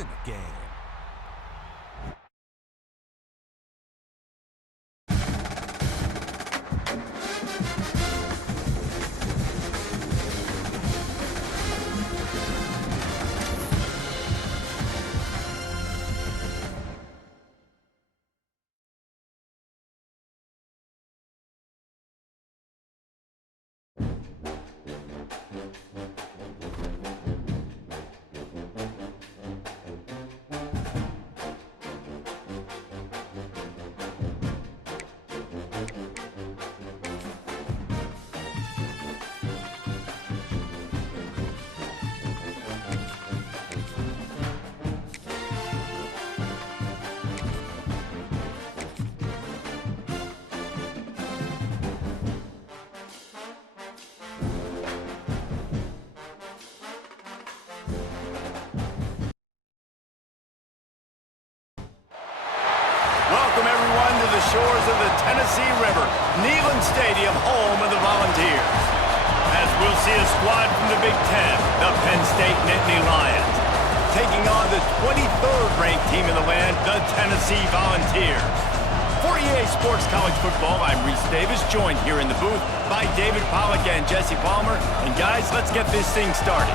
in the game. Welcome, everyone, to the shores of the Tennessee River, Neyland Stadium, home of the Volunteers. As we'll see a squad from the Big Ten, the Penn State Nittany Lions, taking on the 23rd ranked team in the land, the Tennessee Volunteers. For EA Sports College Football, I'm Reese Davis, joined here in the booth by David Pollack and Jesse Palmer. And guys, let's get this thing started.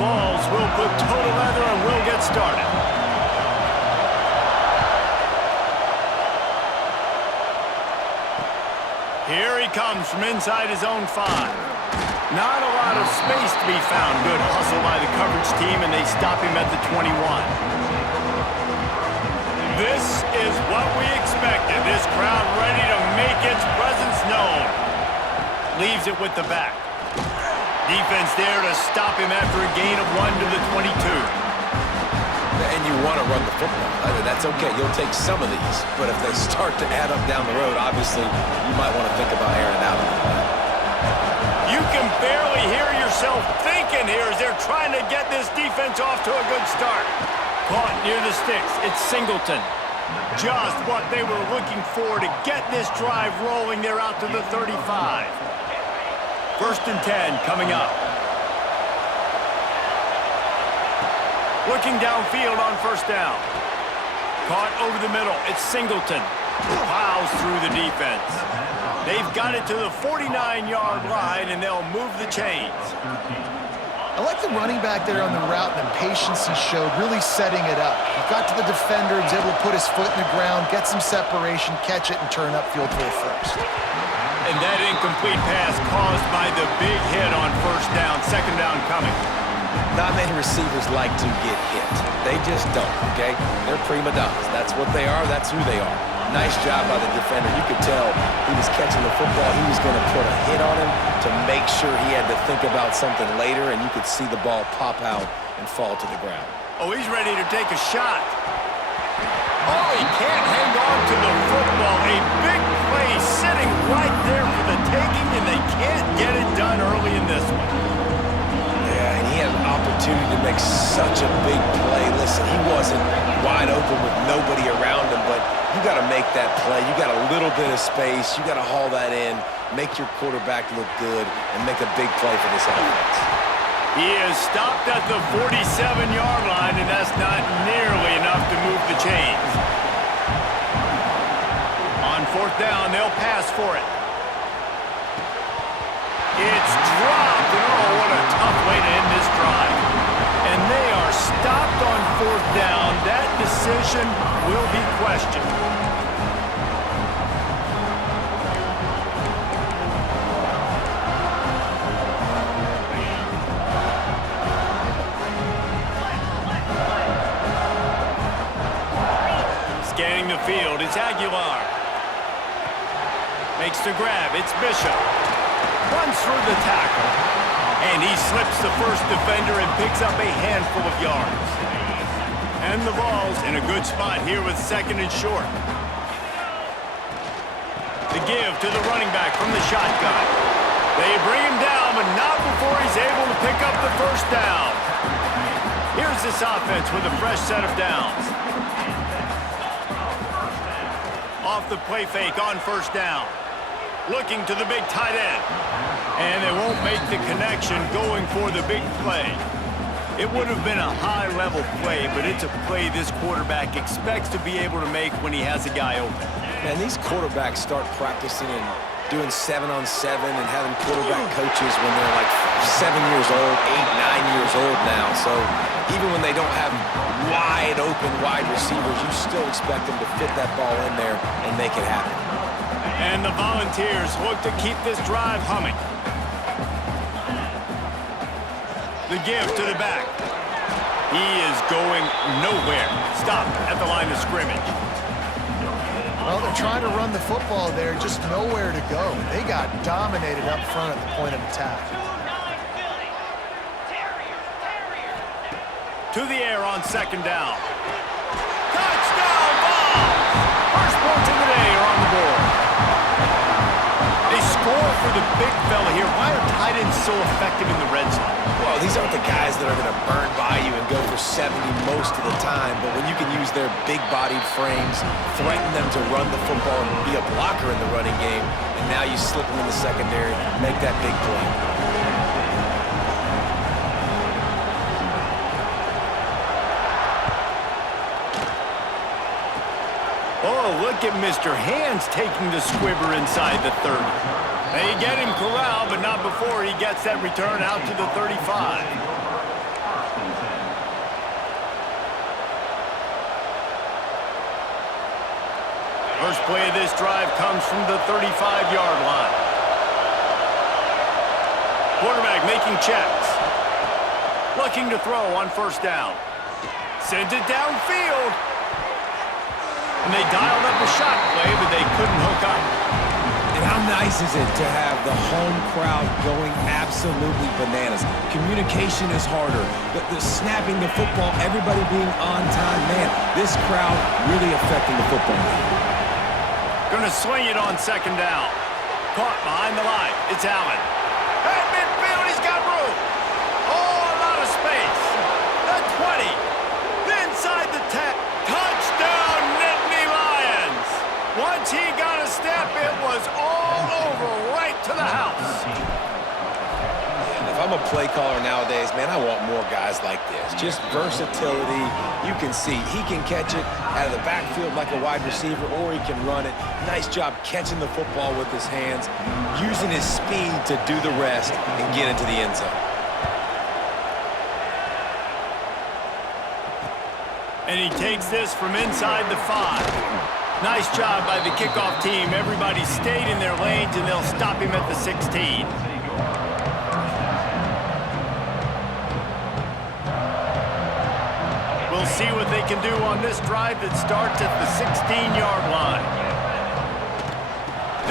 Vols will put total leather and we'll get started. Here he comes from inside his own 5. Not a lot of space to be found. Good hustle by the coverage team, and they stop him at the 21. This is what we expected. This crowd ready to make its presence known. Leaves it with the back. Defense there to stop him after a gain of 1 to the 22. And you want to run the football. I mean, that's okay. You'll take some of these. But if they start to add up down the road, obviously, you might want to think about airing out a little bit. You can barely hear yourself thinking here as they're trying to get this defense off to a good start. Caught near the sticks. It's Singleton. Just what they were looking for to get this drive rolling. They're out to the 35. 1st and 10 coming up. Looking downfield on 1st down. Caught over the middle. It's Singleton. Plows through the defense. They've got it to the 49-yard line, and they'll move the chains. I like the running back there on the route and the patience he showed, really setting it up. He got to the defender, was able to put his foot in the ground, get some separation, catch it, and turn upfield for a first. And that incomplete pass caused by the big hit on 1st down, 2nd down coming. Not many receivers like to get hit. They just don't, okay? They're prima donnas. That's what they are. That's who they are. Nice job by the defender. You could tell he was catching the football. He was going to put a hit on him to make sure he had to think about something later, and you could see the ball pop out and fall to the ground. Oh, he's ready to take a shot. Oh, he can't hang on to the football. A big play sitting right there for the taking, and they can't get it done early in this one. Yeah, and he had an opportunity to make such a big play. Listen, he wasn't wide open with nobody around him, but you got to make that play. You got a little bit of space. You got to haul that in, make your quarterback look good, and make a big play for this offense. He is stopped at the 47-yard line, and that's not nearly enough to move the chains. On 4th down, they'll pass for it. It's dropped, and oh, what a tough way to end this drive. And they are stopped on 4th down. That decision will be questioned. Scanning the field, it's Aguilar. Makes the grab, it's Bishop. Runs through the tackle. And he slips the first defender and picks up a handful of yards. And the ball's in a good spot here with second and short. The give to the running back from the shotgun. They bring him down, but not before he's able to pick up the first down. Here's this offense with a fresh set of downs. Off the play fake on first down. Looking to the big tight end. And they won't make the connection going for the big play. It would have been a high-level play, but it's a play this quarterback expects to be able to make when he has a guy open. Man, these quarterbacks start practicing and doing 7-on-7 and having quarterback coaches when they're like 7 years old, 8, 9 years old now. So even when they don't have wide-open wide receivers, you still expect them to fit that ball in there and make it happen. And the Volunteers look to keep this drive humming. The give to the back. He is going nowhere. Stopped at the line of scrimmage. Well, they're trying to run the football there, just nowhere to go. They got dominated up front at the point of attack. To the air on second down. Touchdown ball! First points of the day are on the board. They score for the big fella here. Why are tight ends so effective in the red zone? Well, these aren't the guys that are going to burn by you and go for 70 most of the time, but when you can use their big-bodied frames, threaten them to run the football and be a blocker in the running game, and now you slip them in the secondary, make that big play. Oh, look at Mr. Hands taking the squibber inside the 30. They get him corralled, but not before he gets that return out to the 35. First play of this drive comes from the 35-yard line. Quarterback making checks. Looking to throw on first down. Sends it downfield. And they dialed up a shot play, but they couldn't hook up. And how nice is it to have the home crowd going absolutely bananas? Communication is harder. The snapping the football, everybody being on time. Man, this crowd really affecting the football game. Gonna swing it on second down. Caught behind the line. It's Allen. At midfield, he's got room. Oh, a lot of space. The 20. Inside the 10. Touchdown, Nittany Lions. Once he got a step, it was all over right to the house. If I'm a play caller nowadays, man, I want more guys like this. Just versatility. You can see he can catch it out of the backfield like a wide receiver, or he can run it. Nice job catching the football with his hands, using his speed to do the rest and get into the end zone. And he takes this from inside the 5. Nice job by the kickoff team. Everybody stayed in their lanes, and they'll stop him at the 16. We'll see what they can do on this drive that starts at the 16-yard line.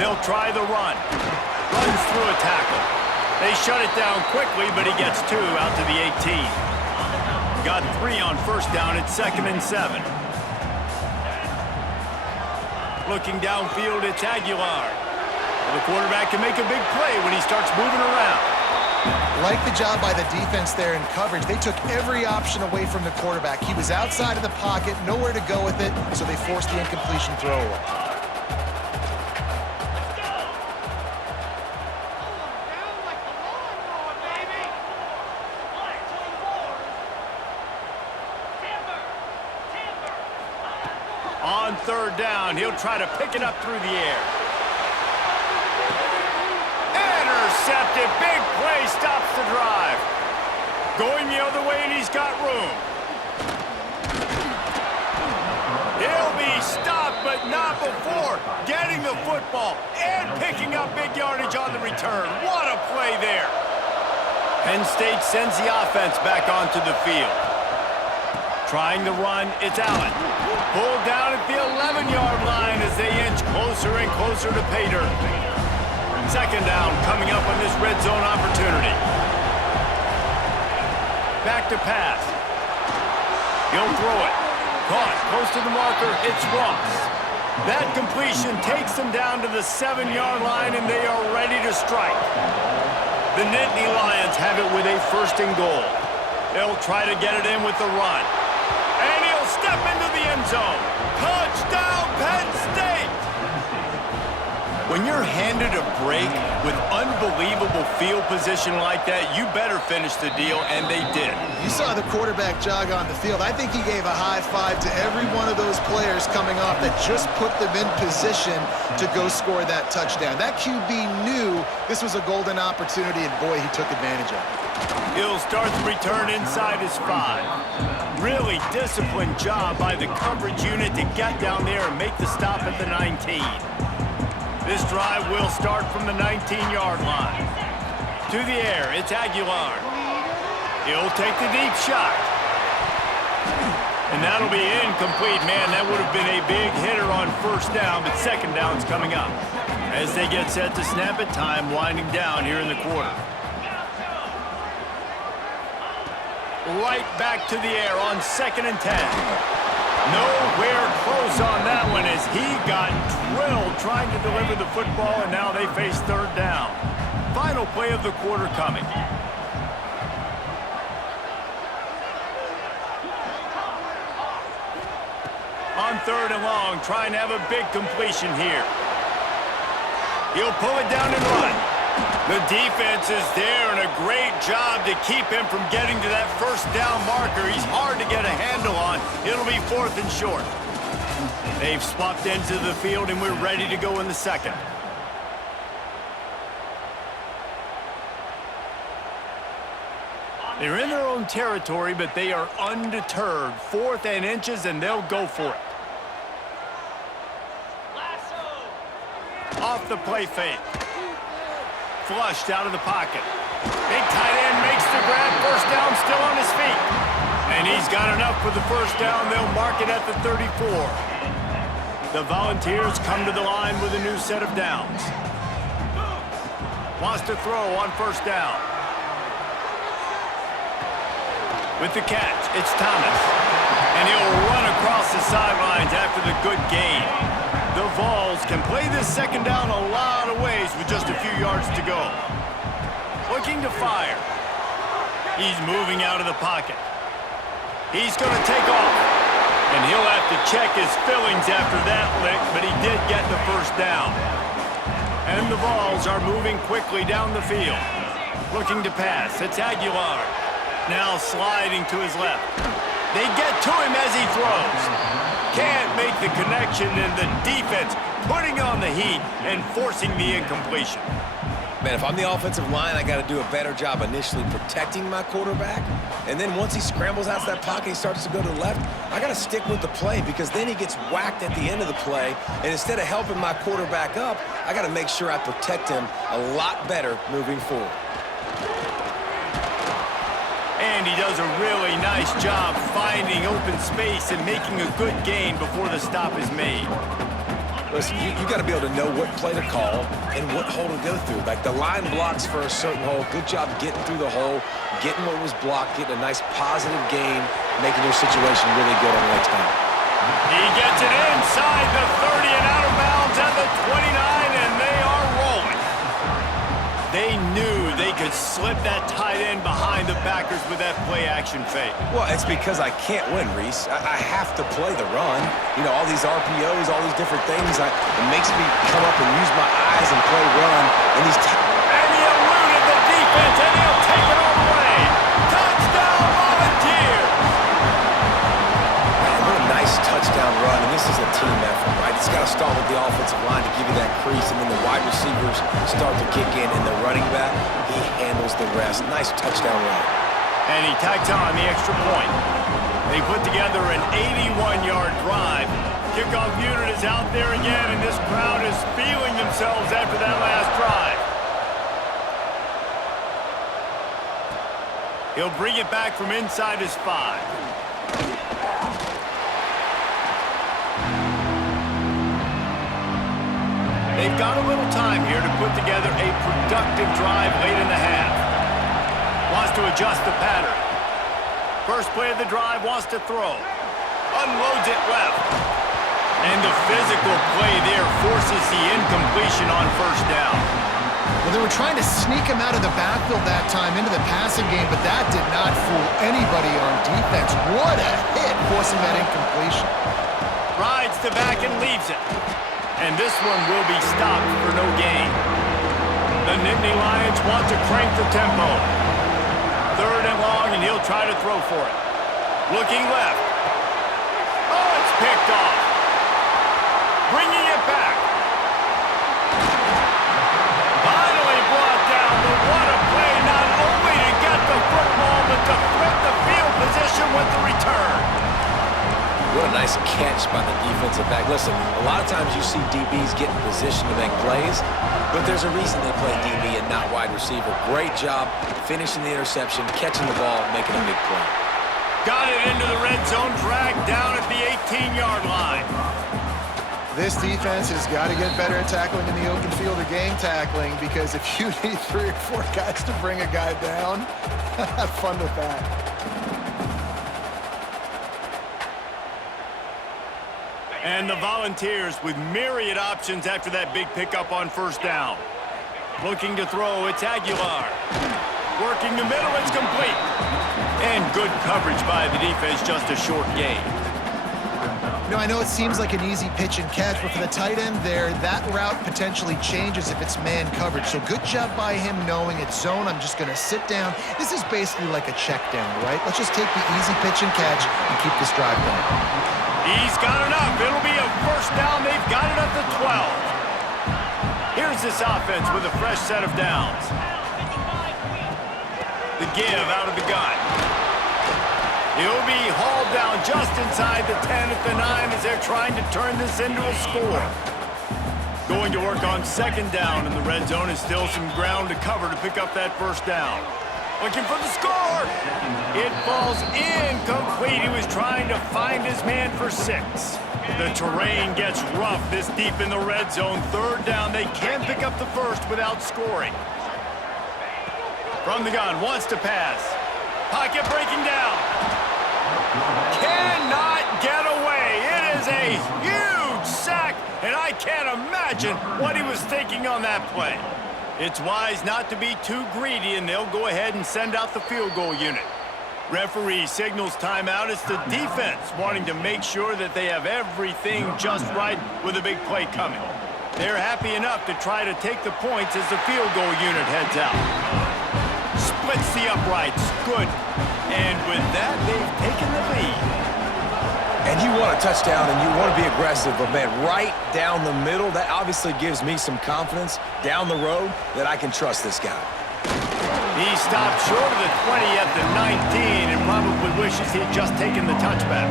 They'll try the run. Runs through a tackle. They shut it down quickly, but he gets 2 out to the 18. Got 3 on first down at 2nd and 7. Looking downfield, it's Aguilar. The quarterback can make a big play when he starts moving around. Like the job by the defense there in coverage. They took every option away from the quarterback. He was outside of the pocket, nowhere to go with it, so they forced the incompletion throw away. On third down, he'll try to pick it up through the air. Intercepted. Big play stops the drive. Going the other way, and he's got room. He'll be stopped, but not before getting the football and picking up big yardage on the return. What a play there. Penn State sends the offense back onto the field. Trying to run, it's Allen. Pulled down at the 11-yard line as they inch closer and closer to pay dirt. Second down coming up on this red zone opportunity. Back to pass. He'll throw it. Caught close to the marker, it's Ross. That completion takes them down to the 7-yard line, and they are ready to strike. The Nittany Lions have it with a 1st and goal. They'll try to get it in with the run. And he'll step into the end zone. Touchdown, Penn State! When you're handed a break with unbelievable field position like that, you better finish the deal, and they did. You saw the quarterback jog on the field. I think he gave a high five to every one of those players coming off that just put them in position to go score that touchdown. That QB knew this was a golden opportunity, and boy, he took advantage of it. He'll start the return inside his 5. Really disciplined job by the coverage unit to get down there and make the stop at the 19. This drive will start from the 19-yard line. To the air, it's Aguilar. He'll take the deep shot. And that'll be incomplete. Man, that would have been a big hitter on 1st down, but 2nd down's coming up. As they get set to snap it, time winding down here in the quarter. Right back to the air on 2nd and 10. Nowhere close on that one as he got drilled trying to deliver the football, and now they face 3rd down. Final play of the quarter coming. On 3rd and long, trying to have a big completion here. He'll pull it down and run. The defense is there, and a great job to keep him from getting to that 1st down marker. He's hard to get a handle on. It'll be 4th and short. They've swapped into the field, and we're ready to go in the 2nd. They're in their own territory, but they are undeterred. 4th and inches, and they'll go for it. Off the play fake. Flushed out of the pocket. Big tight end makes the grab. 1st down, still on his feet. And he's got enough for the 1st down. They'll mark it at the 34. The Volunteers come to the line with a new set of downs. Wants to throw on 1st down. With the catch, it's Thomas. And he'll run across the sidelines after the good gain. The Vols can play this 2nd down a lot of ways with just a few yards to go. Looking to fire. He's moving out of the pocket. He's going to take off. And he'll have to check his fillings after that lick, but he did get the 1st down. And the Vols are moving quickly down the field. Looking to pass. It's Aguilar. Now sliding to his left. They get to him as he throws. Can't make the connection, and the defense putting on the heat and forcing the incompletion. Man, if I'm the offensive line, I got to do a better job initially protecting my quarterback. And then once he scrambles out of that pocket, he starts to go to the left, I got to stick with the play because then he gets whacked at the end of the play. And instead of helping my quarterback up, I got to make sure I protect him a lot better moving forward. And he does a really nice job finding open space and making a good gain before the stop is made. Listen, you got to be able to know what play to call and what hole to go through. Like the line blocks for a certain hole. Good job getting through the hole, getting what was blocked, getting a nice positive gain, making your situation really good on the next down. He gets it inside the 30 and out of bounds at the 29, and they are rolling. They knew they could slip that tight end behind the backers with that play-action fake. Well, it's because I can't win, Reese. I have to play the run. You know, all these RPOs, all these different things, it makes me come up and use my eyes and play run. And he eluded the defense, and he'll take it all the way. Touchdown, Volunteers! Man, what a nice touchdown run, and this is a team effort, right? It's got to start with the offensive line to give you that crease, and then the wide receivers start to kick in, and the running back, he handles the rest. Nice touchdown run. And he tacks on the extra point. They put together an 81-yard drive. Kickoff unit is out there again, and this crowd is feeling themselves after that last drive. He'll bring it back from inside his 5. They've got a little time here to put together a productive drive late in the half. Wants to adjust the pattern. First play of the drive, wants to throw. unloads it left. And the physical play there forces the incompletion on first down. Well, they were trying to sneak him out of the backfield that time into the passing game, but that did not fool anybody on defense. What a hit, forcing that incompletion. Rides to back and leaves it. And this one will be stopped for no gain. The Nittany Lions want to crank the tempo. 3rd and long, and he'll try to throw for it. Looking left. Oh, it's picked off. Bringing it back. Finally brought down, but what a play, not only to get the football, but to flip the field position with the return. What a nice catch by the defensive back. Listen, a lot of times you see DBs get in position to make plays, but there's a reason they play DB and not wide receiver. Great job finishing the interception, catching the ball, making a big play. Got it into the red zone, dragged down at the 18-yard line. This defense has got to get better at tackling in the open field or game tackling, because if you need 3 or 4 guys to bring a guy down, have fun with that. And the Volunteers with myriad options after that big pickup on first down. Looking to throw, it's Aguilar. Working the middle, it's complete. And good coverage by the defense, just a short gain. You know, I know it seems like an easy pitch and catch, but for the tight end there, that route potentially changes if it's man coverage. So good job by him knowing it's zone. I'm just going to sit down. This is basically like a check down, right? Let's just take the easy pitch and catch and keep this drive going. He's got enough. It'll be a first down. They've got it at the 12. Here's this offense with a fresh set of downs. The give out of the gun. He'll be hauled down just inside the 10 at the 9 as they're trying to turn this into a score. Going to work on 2nd down in the red zone, is still some ground to cover to pick up that first down. Looking for the score. It falls incomplete. He was trying to find his man for 6. The terrain gets rough this deep in the red zone. 3rd down. They can pick up the first without scoring. From the gun, wants to pass. Pocket breaking down. Cannot get away. It is a huge sack, and I can't imagine what he was thinking on that play. It's wise not to be too greedy, and they'll go ahead and send out the field goal unit. Referee signals timeout. It's the defense wanting to make sure that they have everything just right with a big play coming. They're happy enough to try to take the points as the field goal unit heads out. Splits the uprights. Good. And with that, they've taken the lead. And you want a touchdown and you want to be aggressive, but man, right down the middle, that obviously gives me some confidence down the road that I can trust this guy. He stopped short of the 20 at the 19 and probably wishes he had just taken the touchback.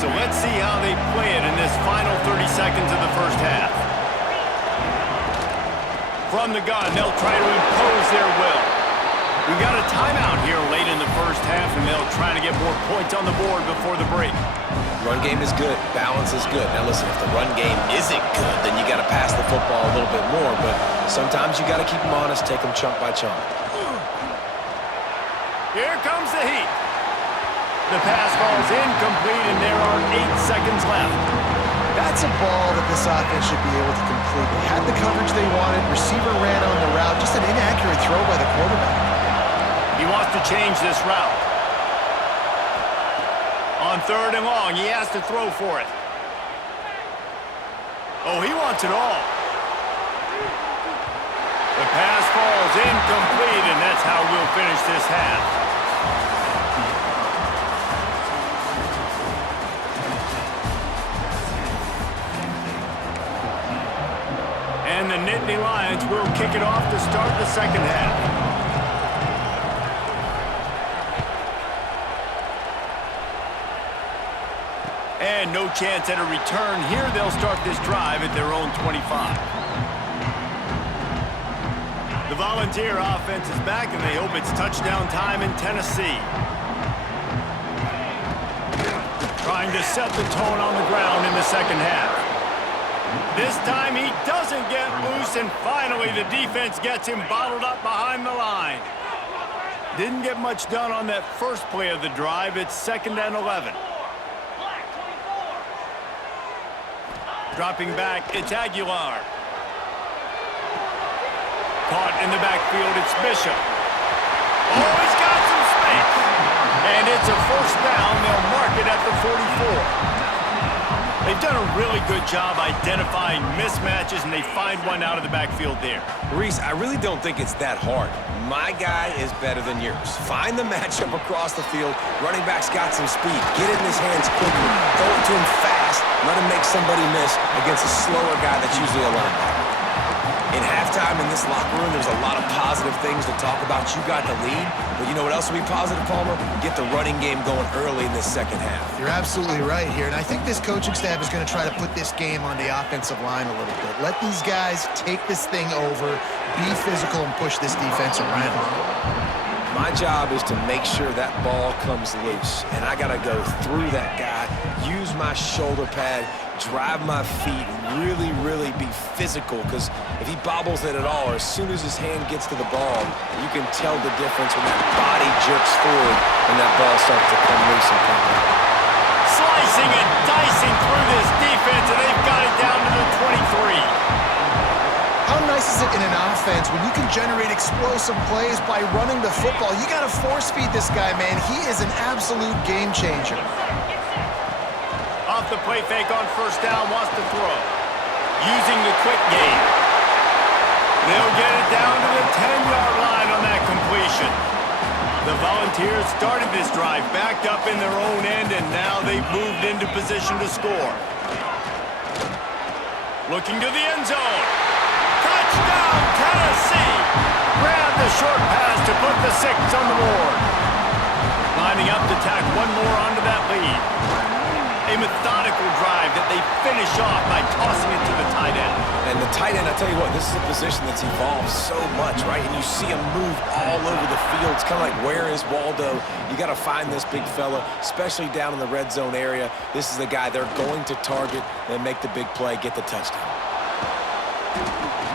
So let's see how they play it in this final 30 seconds of the first half. From the gun, they'll try to impose their will. We've got a timeout here late in the first half, and they'll try to get more points on the board before the break. Run game is good. Balance is good. Now listen, if the run game isn't good, then you got to pass the football a little bit more, but sometimes you got to keep them honest, take them chunk by chunk. Here comes the heat. The pass falls incomplete, and there are 8 seconds left. That's a ball that this offense should be able to complete. They had the coverage they wanted. Receiver ran on the route. Just an inaccurate throw by the quarterback. He wants to change this route. On 3rd and long, he has to throw for it. Oh, he wants it all. The pass falls incomplete, and that's how we'll finish this half. And the Nittany Lions will kick it off to start the second half. And no chance at a return here. They'll start this drive at their own 25. The Volunteer offense is back, and they hope it's touchdown time in Tennessee. Trying to set the tone on the ground in the second half. This time he doesn't get loose, and finally the defense gets him bottled up behind the line. Didn't get much done on that first play of the drive. It's 2nd and 11. Dropping back, it's Aguilar. Caught in the backfield, it's Bishop. Oh, he's got some space. And it's a first down. They'll mark it at the 44. They've done a really good job identifying mismatches, and they find one out of the backfield there. Reese, I really don't think it's that hard. My guy is better than yours. Find the matchup across the field. Running back's got some speed. Get it in his hands quickly. Throw it to him fast. Let him make somebody miss against a slower guy that's usually a linebacker. In halftime in this locker room, there's a lot of positive things to talk about. You got the lead, but you know what else will be positive, Palmer? Get the running game going early in this second half. You're absolutely right here, and I think this coaching staff is going to try to put this game on the offensive line a little bit. Let these guys take this thing over, be physical, and push this defense around. My job is to make sure that ball comes loose, and I got to go through that guy, use my shoulder pad, drive my feet, really be physical, because if he bobbles it at all, or as soon as his hand gets to the ball, you can tell the difference when that body jerks forward and that ball starts to come loose and pop out. Slicing and dicing through this defense, and they've got it down to the 23. How nice is it in an offense when you can generate explosive plays by running the football? You got to force feed this guy, man. He is an absolute game changer. Off the play fake on first down, wants to throw. Using the quick game. They'll get it down to the 10-yard line on that completion. The Volunteers started this drive backed up in their own end, and now they've moved into position to score. Looking to the end zone. Touchdown, Tennessee! Grab the short pass to put the 6 on the board. Lining up to tack one more onto that lead. A methodical drive that they finish off by tossing it to the tight end. And the tight end, I tell you what, this is a position that's evolved so much, right? And you see him move all over the field. It's kind of like, where is Waldo? You got to find this big fella, especially down in the red zone area. This is the guy they're going to target and make the big play, get the touchdown.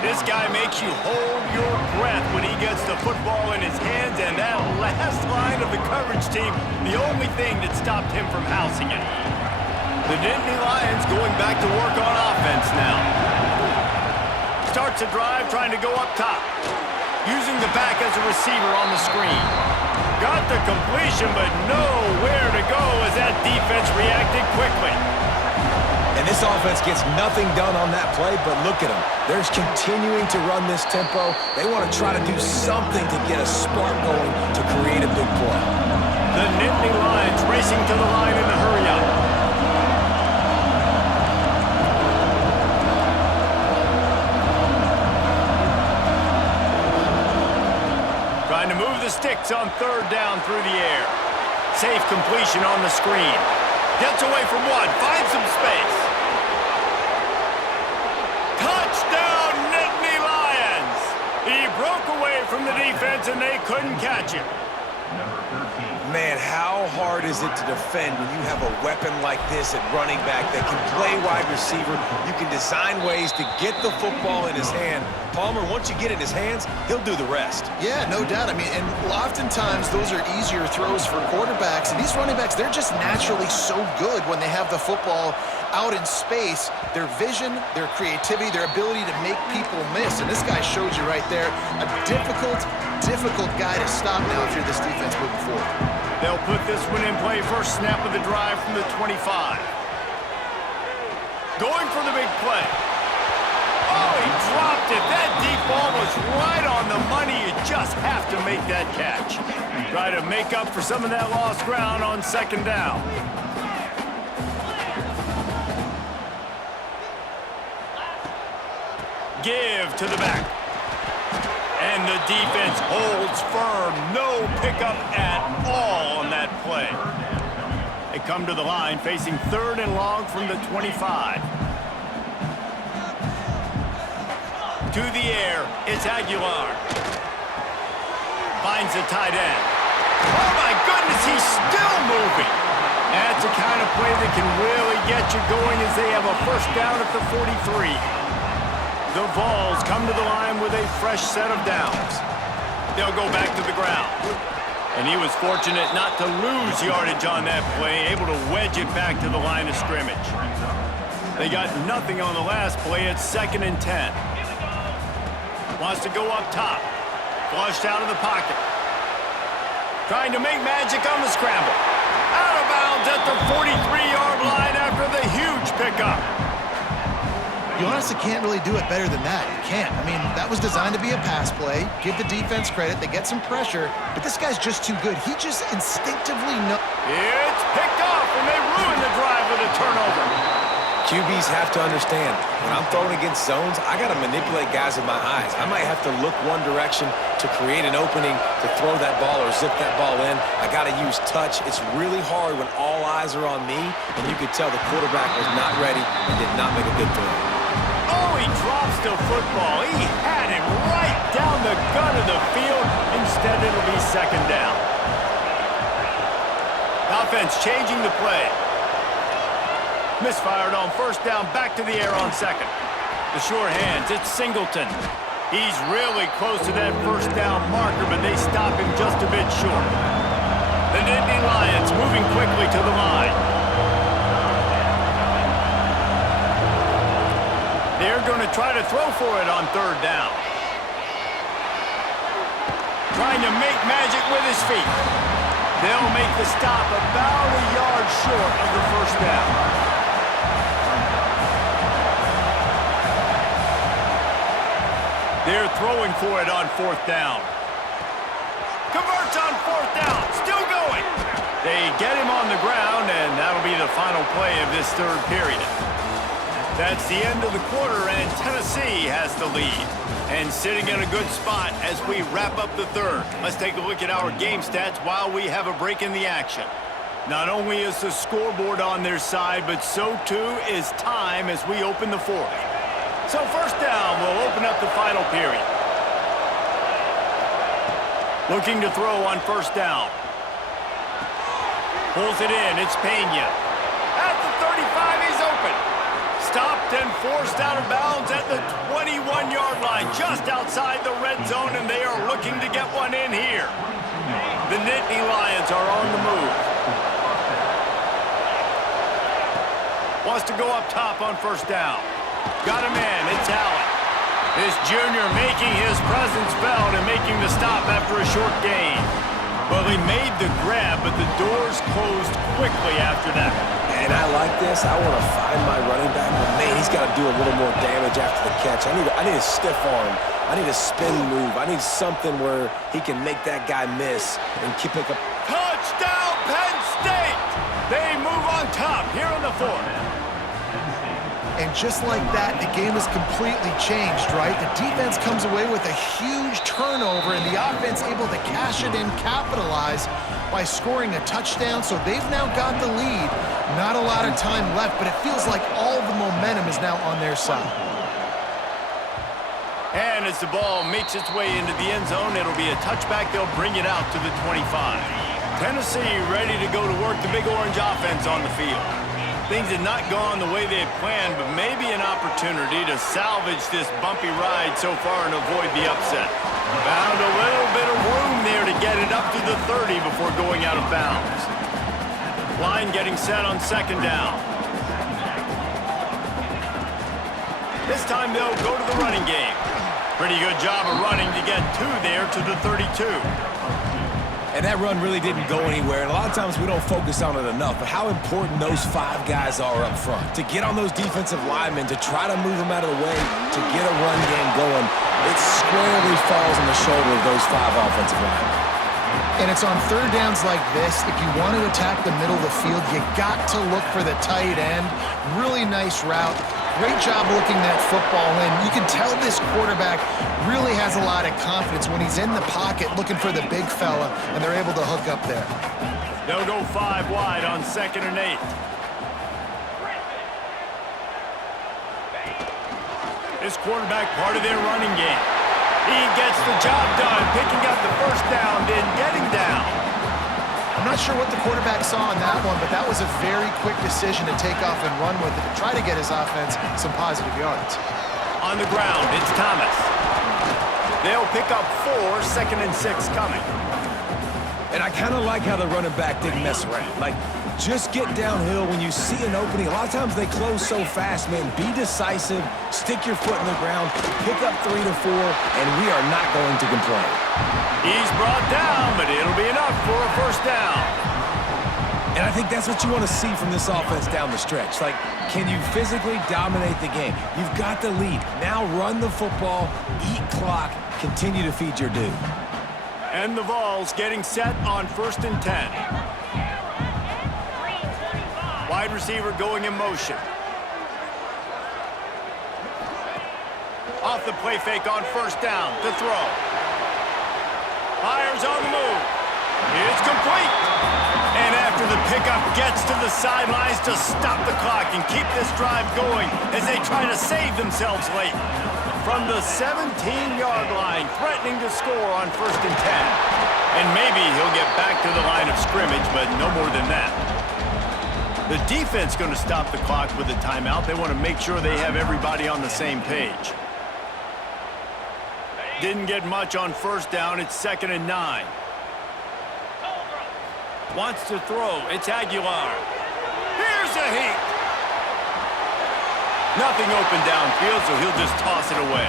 This guy makes you hold your breath when he gets the football in his hands, and that last line of the coverage team, the only thing that stopped him from housing it. The Nittany Lions going back to work on offense now. Starts a drive trying to go up top. Using the back as a receiver on the screen. Got the completion, but nowhere to go as that defense reacted quickly. And this offense gets nothing done on that play, but look at them. They're continuing to run this tempo. They want to try to do something to get a spark going to create a big play. The Nittany Lions racing to the line in the hurry-up. Trying to move the sticks on third down through the air. Safe completion on the screen. Gets away from one, finds some space. Touchdown, Nittany Lions! He broke away from the defense and they couldn't catch him. Man, how hard is it to defend when you have a weapon like this at running back that can play wide receiver? You can design ways to get the football in his hand. Palmer, once you get it in his hands, he'll do the rest. Yeah, no doubt. I mean, and oftentimes those are easier throws for quarterbacks. And these running backs, they're just naturally so good when they have the football out in space. Their vision, their creativity, their ability to make people miss. And this guy showed you right there, a difficult guy to stop now if you're this defense moving forward. They'll put this one in play first snap of the drive from the 25. Going for the big play. Oh, he dropped it. That deep ball was right on the money. You just have to make that catch. Try to make up for some of that lost ground on second down. Give to the back. And the defense holds firm. No pickup at all on that play. They come to the line facing third and long from the 25. To the air, it's Aguilar. Finds the tight end. Oh my goodness, he's still moving. That's the kind of play that can really get you going as they have a first down at the 43. The Vols come to the line with a fresh set of downs. They'll go back to the ground. And he was fortunate not to lose yardage on that play, able to wedge it back to the line of scrimmage. They got nothing on the last play. It's 2nd and 10. Wants to go up top. Flushed out of the pocket. Trying to make magic on the scramble. Out of bounds at the 43-yard line after the huge pickup. You honestly can't really do it better than that. You can't. I mean, that was designed to be a pass play. Give the defense credit. They get some pressure, but this guy's just too good. He just instinctively knows. It's picked off, and they ruin the drive with a turnover. QBs have to understand, when I'm throwing against zones, I got to manipulate guys with my eyes. I might have to look one direction to create an opening to throw that ball or zip that ball in. I got to use touch. It's really hard when all eyes are on me, and you could tell the quarterback was not ready and did not make a good throw. Oh, he drops the football. He had it right down the gut of the field. Instead, it'll be 2nd down. Offense changing the play. Misfired on 1st down, back to the air on 2nd. The sure hands, it's Singleton. He's really close to that 1st down marker, but they stop him just a bit short. The Nittany Lions moving quickly to the line. They're going to try to throw for it on 3rd down. Trying to make magic with his feet. They'll make the stop about a yard short of the 1st down. They're throwing for it on 4th down. Converts on 4th down. Still going. They get him on the ground, and that'll be the final play of this 3rd period. That's the end of the quarter, and Tennessee has the lead. And sitting in a good spot as we wrap up the 3rd. Let's take a look at our game stats while we have a break in the action. Not only is the scoreboard on their side, but so too is time as we open the 4th. So 1st down will open up the final period. Looking to throw on 1st down. Pulls it in, it's Pena. At the 35, he's open. Stopped and forced out of bounds at the 21-yard line, just outside the red zone, and they are looking to get one in here. The Nittany Lions are on the move. Wants to go up top on 1st down. Got him in, it's Allen. This junior making his presence felt and making the stop after a short gain. Well, he made the grab, but the doors closed quickly after that. And I like this. I want to find my running back, but man, he's got to do a little more damage after the catch. I need a stiff arm. I need a spin move. I need something where he can make that guy miss and keep it up. Touchdown, Penn State! They move on top here in the 4th. And just like that, the game is completely changed, right? The defense comes away with a huge turnover, and the offense able to cash it in, capitalize by scoring a touchdown. So they've now got the lead. Not a lot of time left, but it feels like all the momentum is now on their side. And as the ball makes its way into the end zone, it'll be a touchback. They'll bring it out to the 25. Tennessee ready to go to work the Big Orange offense on the field. Things had not gone the way they had planned, but maybe an opportunity to salvage this bumpy ride so far and avoid the upset. Found a little bit of room there to get it up to the 30 before going out of bounds. Line getting set on 2nd down. This time they'll go to the running game. Pretty good job of running to get 2 there to the 32. And that run really didn't go anywhere, and a lot of times we don't focus on it enough, but how important those 5 guys are up front. To get on those defensive linemen, to try to move them out of the way, to get a run game going, it squarely falls on the shoulder of those 5 offensive linemen. And it's on 3rd downs like this, if you want to attack the middle of the field, you got to look for the tight end. Really nice route. Great job looking that football in. You can tell this quarterback really has a lot of confidence when he's in the pocket looking for the big fella, and they're able to hook up there. They'll go 5 wide on 2nd and 8. This quarterback part of their running game. He gets the job done, picking up the 1st down, then getting down. I'm not sure what the quarterback saw on that one, but that was a very quick decision to take off and run with it to try to get his offense some positive yards. On the ground, it's Thomas. They'll pick up 4, 2nd and 6 coming. And I kind of like how the running back didn't mess around. Like, just get downhill when you see an opening. A lot of times they close so fast, man. Be decisive, stick your foot in the ground, pick up 3 to 4, and we are not going to complain. He's brought down, but it'll be enough for a first down. And I think that's what you want to see from this offense down the stretch. Like, can you physically dominate the game? You've got the lead. Now run the football, eat clock, continue to feed your dude. And the Vols getting set on 1st and 10. Wide receiver going in motion. Off the play fake on 1st down to throw. Fires on the move. It's complete. And after the pickup gets to the sidelines to stop the clock and keep this drive going as they try to save themselves late. From the 17-yard line, threatening to score on 1st and 10. And maybe he'll get back to the line of scrimmage, but no more than that. The defense going to stop the clock with a timeout. They want to make sure they have everybody on the same page. Didn't get much on 1st down. It's 2nd and 9. Wants to throw. It's Aguilar. Here's a heat. Nothing open downfield, so he'll just toss it away.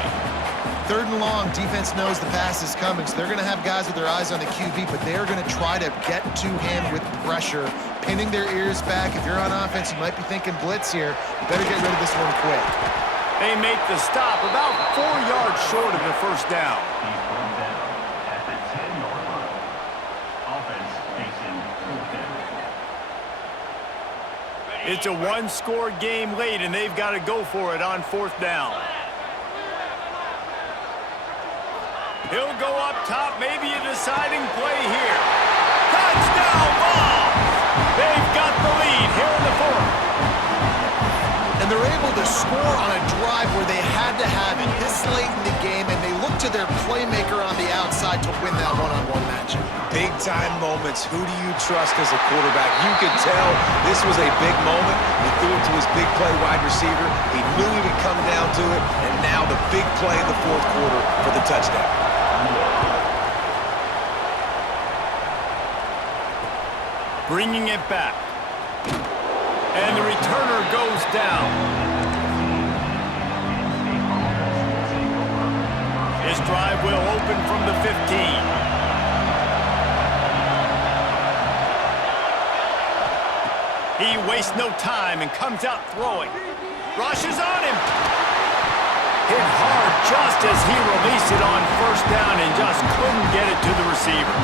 3rd and long, defense knows the pass is coming, so they're going to have guys with their eyes on the QB, but they're going to try to get to him with pressure, pinning their ears back. If you're on offense, you might be thinking blitz here. You better get rid of this one quick. They make the stop about 4 yards short of the first down. It's a one-score game late, and they've got to go for it on 4th down. He'll go up top, maybe a deciding play here. Touchdown ball! They've got the lead here in the 4th. And they're able to score on a drive where they had to have it this late in the game, and they look to their playmaker on the outside to win that one-on-one matchup. Big-time moments. Who do you trust as a quarterback? You could tell this was a big moment. He threw it to his big play wide receiver. He knew he would come down to it, and now the big play in the 4th quarter for the touchdown. Bringing it back. And the returner goes down. This drive will open from the 15. He wastes no time and comes out throwing. Rushes on him. Hit hard just as he released it on 1st down and just couldn't get it to the receiver.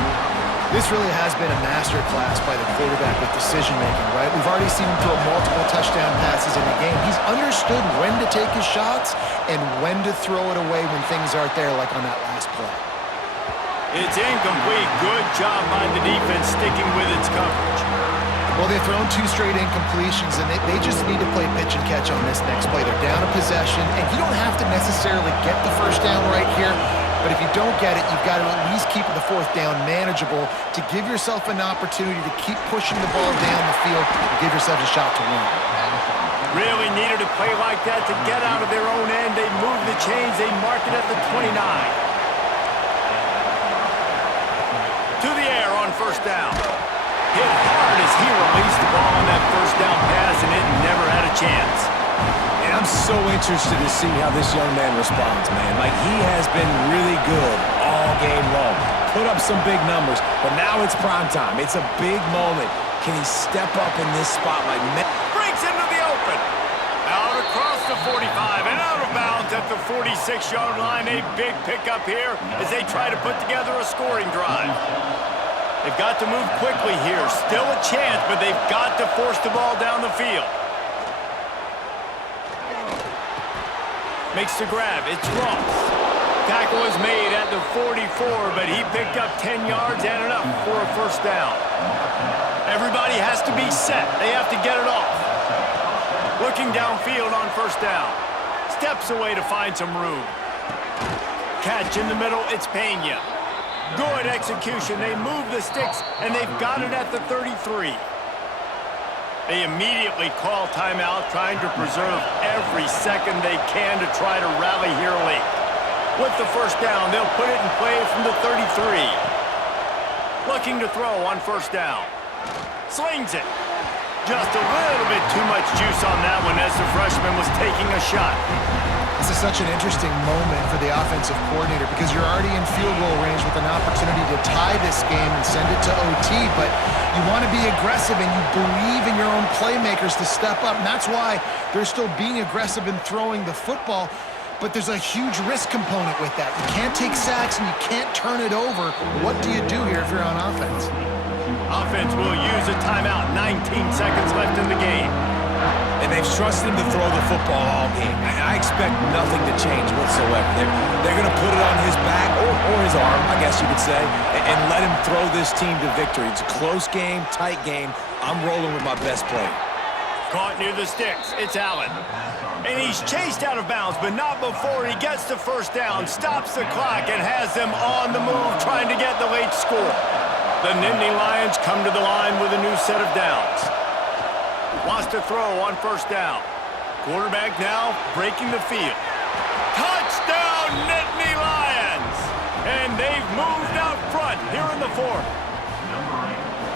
This really has been a masterclass by the quarterback with decision-making, right? We've already seen him throw multiple touchdown passes in the game. He's understood when to take his shots and when to throw it away when things aren't there, like on that last play. It's incomplete. Good job by the defense sticking with its coverage. Well, they've thrown 2 straight incompletions, and they just need to play pitch and catch on this next play. They're down a possession, and you don't have to necessarily get the first down right here. But if you don't get it, you've got to at least keep the 4th down manageable to give yourself an opportunity to keep pushing the ball down the field and give yourself a shot to win. Really needed a play like that to get out of their own end. They move the chains. They mark it at the 29. To the air on 1st down. Hit hard as he released the ball on that 1st down pass, and it never had a chance. And I'm so interested to see how this young man responds, man. Like, he has been really good all game long. Put up some big numbers, but now it's prime time. It's a big moment. Can he step up in this spotlight? Breaks into the open. Out across the 45 and out of bounds at the 46-yard line. A big pickup here as they try to put together a scoring drive. They've got to move quickly here. Still a chance, but they've got to force the ball down the field. Makes the grab. It's Ross. Tackle is made at the 44, but he picked up 10 yards and enough for a first down. Everybody has to be set. They have to get it off. Looking downfield on first down. Steps away to find some room. Catch in the middle. It's Pena. Good execution. They move the sticks, and they've got it at the 33. They immediately call timeout, trying to preserve every second they can to try to rally here late. With the first down, they'll put it in play from the 33. Looking to throw on first down. Slings it. Just a little bit too much juice on that one as the freshman was taking a shot. This is such an interesting moment for the offensive coordinator because you're already in field goal range with an opportunity to tie this game and send it to OT, but you want to be aggressive and you believe in your own playmakers to step up, and that's why they're still being aggressive in throwing the football, but there's a huge risk component with that. You can't take sacks and you can't turn it over. What do you do here if you're on offense? Offense will use a timeout. 19 seconds left in the game. And they've trusted him to throw the football all game. I expect nothing to change whatsoever. They're going to put it on his back or his arm, I guess you could say, and let him throw this team to victory. It's a close game, tight game. I'm rolling with my best player. Caught near the sticks. It's Allen. And he's chased out of bounds, but not before he gets the first down, stops the clock, and has them on the move trying to get the late score. The Nittany Lions come to the line with a new set of downs. Wants to throw on first down. Quarterback now breaking the field. Touchdown, Nittany Lions! And they've moved out front here in the fourth.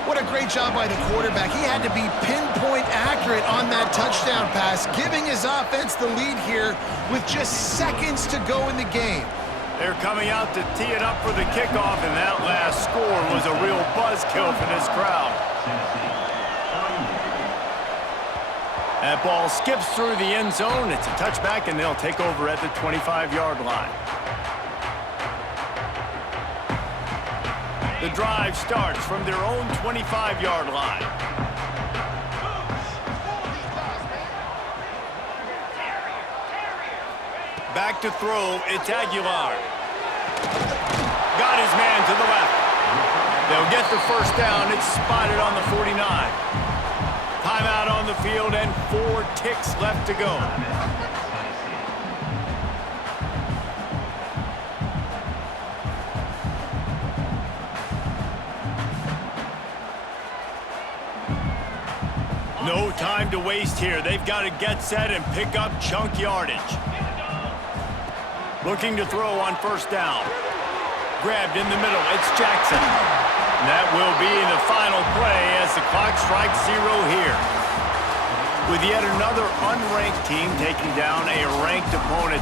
What a great job by the quarterback. He had to be pinpoint accurate on that touchdown pass, giving his offense the lead here with just seconds to go in the game. They're coming out to tee it up for the kickoff, and that last score was a real buzzkill for this crowd. That ball skips through the end zone. It's a touchback, and they'll take over at the 25-yard line. The drive starts from their own 25-yard line. Back to throw, it's Aguilar. Got his man to the left. They'll get the first down. It's spotted on the 49. Timeout on the field and 4 ticks left to go. No time to waste here. They've got to get set and pick up chunk yardage. Looking to throw on first down. Grabbed in the middle. It's Jackson. And that will be the final play as the clock strikes 0 here. With yet another unranked team taking down a ranked opponent,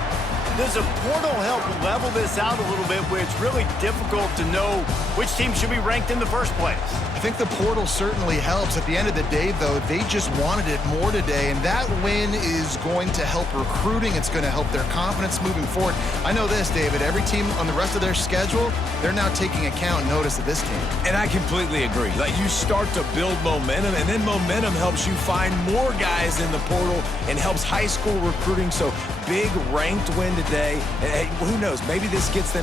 does a portal help level this out a little bit where it's really difficult to know which team should be ranked in the first place? I think the portal certainly helps. At the end of the day, though, they just wanted it more today, and that win is going to help recruiting. It's going to help their confidence moving forward. I know this, David, every team on the rest of their schedule, they're now taking account and notice of this team. And I completely agree. Like, you start to build momentum, and then momentum helps you find more guys in the portal and helps high school recruiting. So big ranked win today. And, hey, who knows? Maybe this gets them